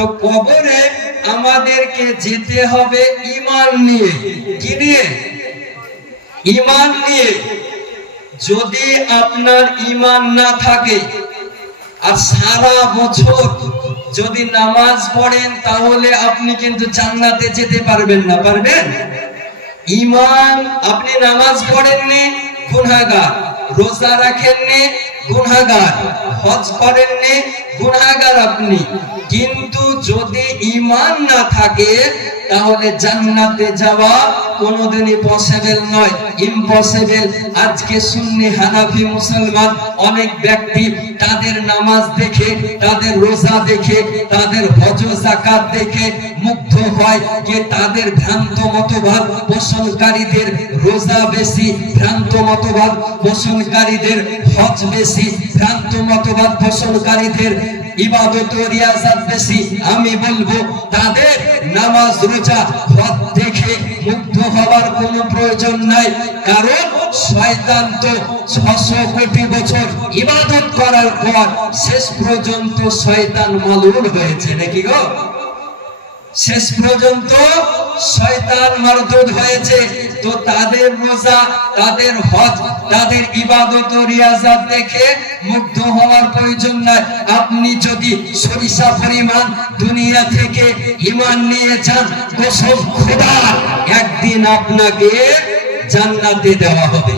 তো কবরে আমাদেরকে যেতে হবে ঈমান নিয়ে। কি নিয়ে? ঈমান নিয়ে। যদি আপনার ঈমান না থাকে আর সারা বছর যদি নামাজ পড়েন তাহলে আপনি কিন্তু জান্নাতে যেতে পারবেন না। পারবেন? ঈমান, আপনি নামাজ পড়েননি গুনাহগার, রোজা রাখেননি গুনাহগার, হজ করেননি গুনাহগার আপনি। কিন্তু যদি ঈমান না থাকে তাহলে জান্নাতে যাওয়া কোনোদিনই পসিবল নয়, ইম্পসিবল। আজকে সুন্নি হানাফি মুসলমান অনেক ব্যক্তি তাদের নামাজ দেখে, তাদের রোজা দেখে, তাদের হজ যাকাত দেখে মুগ্ধ হয় যে তাদের ভ্রান্ত মতবাদ পোষণকারীদের রোজা বেশি, ভ্রান্ত মতবাদ পোষণকারীদের হজ বেশি, ভ্রান্ত মতবাদ পোষণকারীদের ইবাদত ও রিয়াজাত বেশি। আমি বলবো তাদের নামাজ রোজা হজ দেখে মুগ্ধ হওয়ার কোনো প্রয়োজন নাই। কারণ শয়তান তো 600 কোটি বছর ইবাদত করার পর শেষ পর্যন্ত শয়তান মালউন হয়েছে নাকি গো? শেষ পর্যন্ত শয়তান মারদুদ হয়েছে। তো তাদের রোজা, তাদের হজ, তাদের ইবাদত ও রিয়াজাত দেখে মুগ্ধ হওয়ার প্রয়োজন নাই। আপনি যদি সরিষা পরিমাণ দুনিয়া থেকে ঈমান নিয়ে যান, কসম খোদা একদিন আপনাকে জান্নাতে দেওয়া হবে।